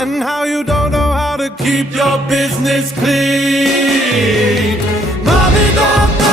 and how you don't know how to keep your business clean. Mommy, don't